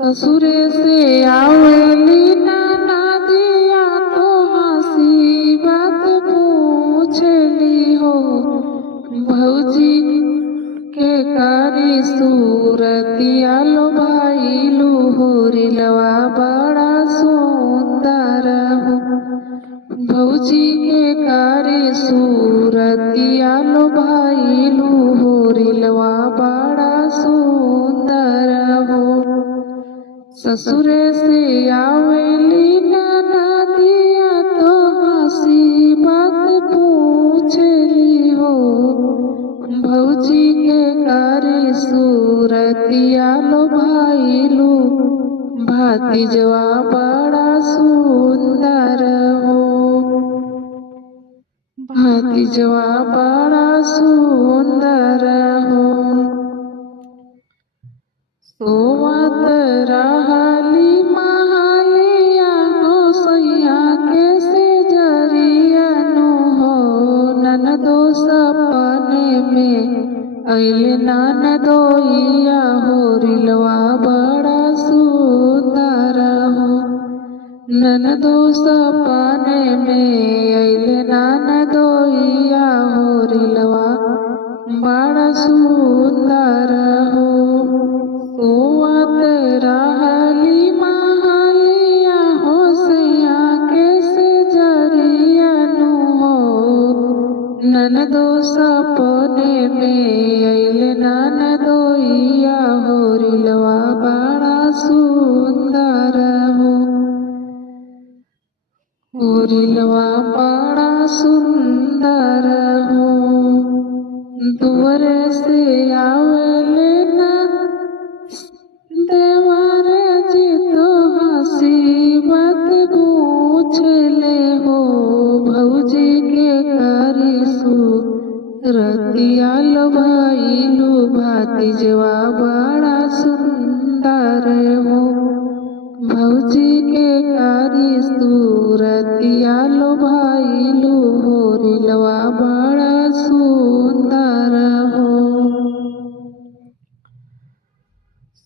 ससुरे से आवेली नाना दिया तो हंसी बात पूछली हो। भौजी के कारी सूरतिया लो भाईलू होरिलवा बड़ा सुंदर हो। भौजी के कारी सूरतिया लो भाईलू होरिलवा बड़ा सुंदर हो। ससुरे से आवेली नाना दिया तो हंसी बात पूछली हो। भौजी के कारी सूरतिया लो भाईलू भातीजवा बड़ा सुंदर हो। भातीजवा बड़ा सुंदर हो। सोवत रहली महालिया हो सैया के से जरियनु हो। ननदो सपने में अइले ननदोइया होरिलवा बड़ा सुंदर हो। ननदो सपने में अइले ननदोइया होरिलवा बड़ा सुंदर हो। सोवत रहली महालिया हो सैया के से जरियनु हो। ननदो सपने में अइले ननदोइया होरिलवा बड़ा सुंदर हो। होरिलवा बड़ा सुंदर हो। दुआरे से आवेले ना देवर जी तो हंसी बात पूछले हो। भौजी के कारी सूरतिया लो भाईलू भातीजवा बड़ा सुंदर हो। भौजी के कारी सूरतिया लो भाईलू होरिलवा बड़ा सुंदर हो।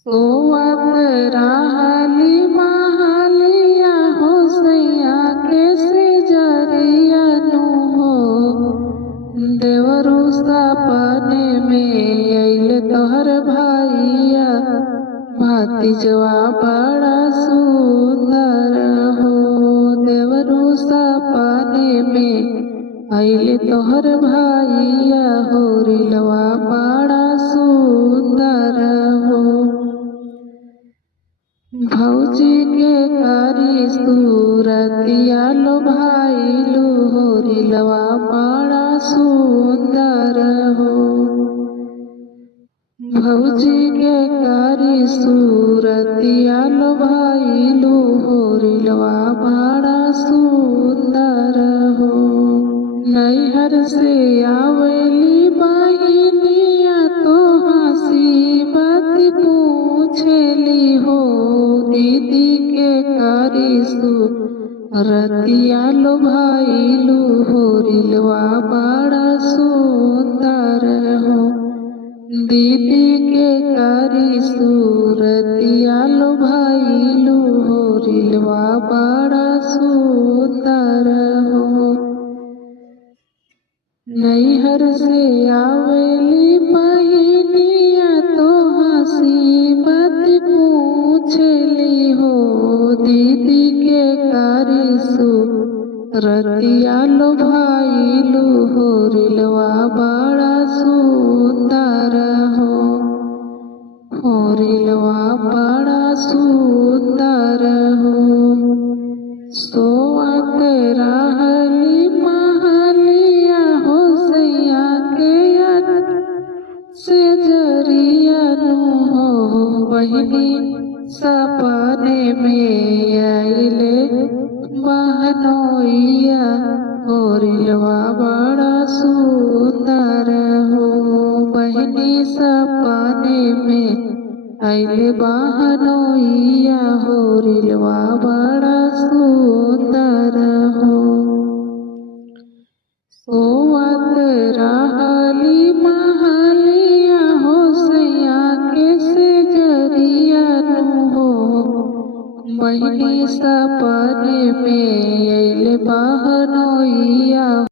सोवत रहली महालिया हो सैया के से जरियनु हो। देवरू सपने में अइले तोहर भाइया भातीजवा बड़ा सुंदर हो। देवरू सपने में अइले तोहर भाइया होरिलवा बड़ा सुंदर हो। भौजी के कारी सूरतिया लो भाईलू होरिलवा बड़ा सुंदर हो। भौजी के कारी सूरतिया लो भाईलू होरिलवा बड़ा सुंदर हो। नैहर से आवेली बहिनिया तो हंसी बात पूछली हो। दीदी के कारी सूरतिया लो भाईलू होरिलवा बड़ा सुंदर हो। दीदी के कारी सूरतिया लो भाईलू होरिलवा बड़ा सुंदर हो। नैहर से आवेली बहिनिया तो हंसी बात पूछली हो। दीदी के कारी सूरतिया लो भाईलू होरिलवा बड़ा सुंदर हो। होरिलवा बड़ा सुंदर हो। सोवत रहली महालिया हो सैया के से जरियनु हो। बहिनी सपने में अइले बहनोइया होरिलवा बड़ा सुंदर हो। बहिनी सपने में अइले बहनोइया होरिलवा बड़ा सुंदर हो। सोवत रहली महालिया हो सैया के से जरियनु हो। बहिनी सपने में अइले बहन